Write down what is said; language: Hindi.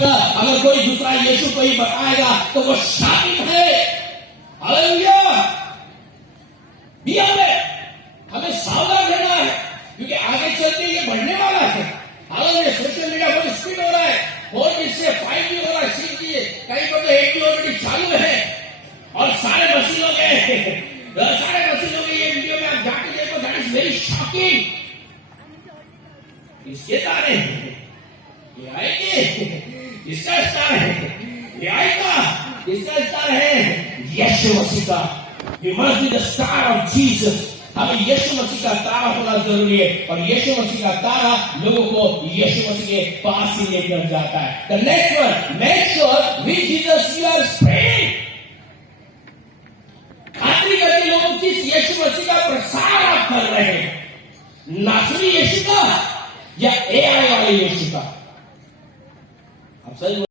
का अगर कोई दूसरा यीशु को ही बताएगा तो वो शामिल है। हालेलुया। हमें सावधान रहना है, क्योंकि आगे चलते ये बढ़ने वाला है। हालांकि सोशल मीडिया बहुत स्पीड हो रहा है, और इससे 5G हो रहा है, 6G, कहीं पर तो 8G ऑलरेडी चालू है, और सारे मशीनों के ये वीडियो में आप जाके देखो, दैट इज वेरी शॉकिंग। किसके तारे ये आएंगे, किसका स्टार है ये आएगा, किसका स्टार है यीशु मसीह का। We must be the star of Jesus। हमें यीशु मसीह का तारा होना जरूरी है, और यीशु मसीह का तारा लोगों को यीशु मसीह के पास ही लेकर जाता है। The next one, make sure we Jesus we are spreading। खातरी करके लोगों किस यीशु मसीह का प्रसार आप कर रहे हैं, नासरी यीशु का या AI वाले यीशु का। आप सही